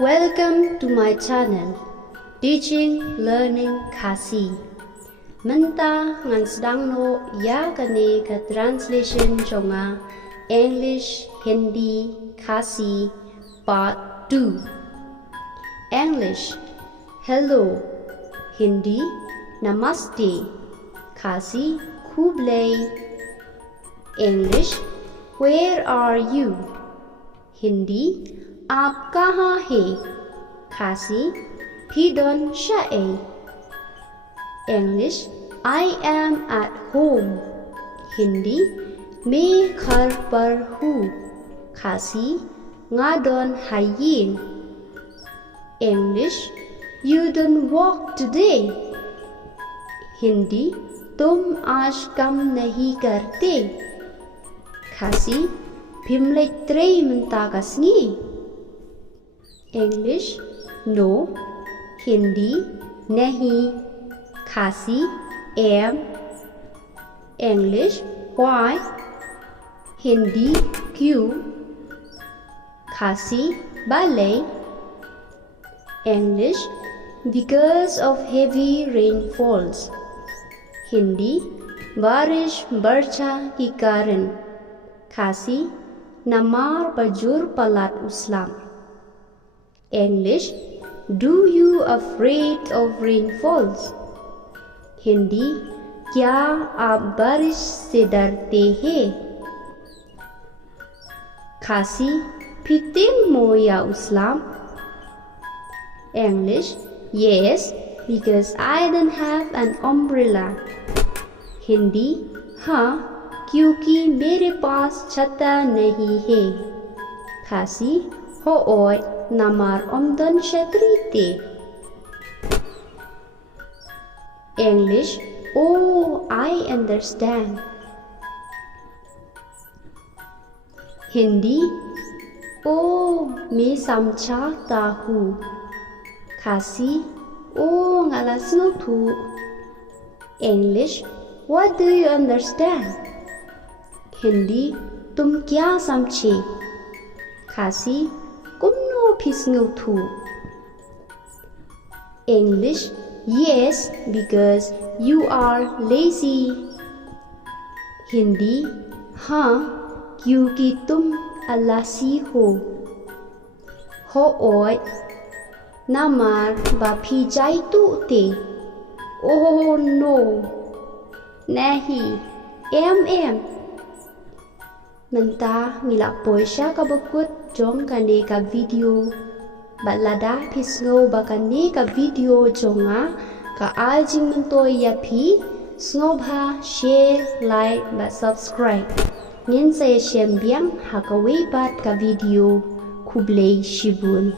Welcome to my channel, Teaching Learning Khasi. Menta ngan sedang no ya kane ka translation jonga English, Hindi, Khasi Part 2. English, hello. Hindi, namaste. Khasi, khublei. English, where are you? Hindi, आप कहाँ है? Khasi, pidon shae. English, I am at home. Hindi, मैं घर पर हूँ. Khasi, ngadon hayin. English, you don't work today. Hindi, तुम आज काम नहीं करते. Khasi, phimlei trei menta kasngi. English, no. Hindi, nahi. Khasi, am. English, why. Hindi, क्यों. Khasi, balai. English, because of heavy rainfalls. Hindi, बारिश वर्षा की कारण. Khasi, namar bajur palat uslam. English, do you afraid of rainfalls? Hindi, क्या आप बारिश से डरते हैं? Khasi, fitim mo ya uslam. English, yes, because I don't have an umbrella. Hindi, हाँ, क्योंकि मेरे पास छता नहीं है. Khasi, ho'oy namar omdon shatrite. English, oh, I understand. Hindi, oh, मैं समझता हूँ. Khasi, oh, ngalasno tu. English, what do you understand? Hindi, तुम क्या समझे? Khasi, kumno pisngu tu. English, yes, because you are lazy. Hindi, हाँ, क्योंकि तुम आलसी हो. Ho'oy namar bapijai tu te. Oh no. Nahi. Em. Menta ngilak poisya kabukut jong kane ka video. Balada pisngo bakane ka video jonga ka aljing mentoy yapi snobha share like ba subscribe. Ngin saya share biang hakawi bat ka video kublei shibun.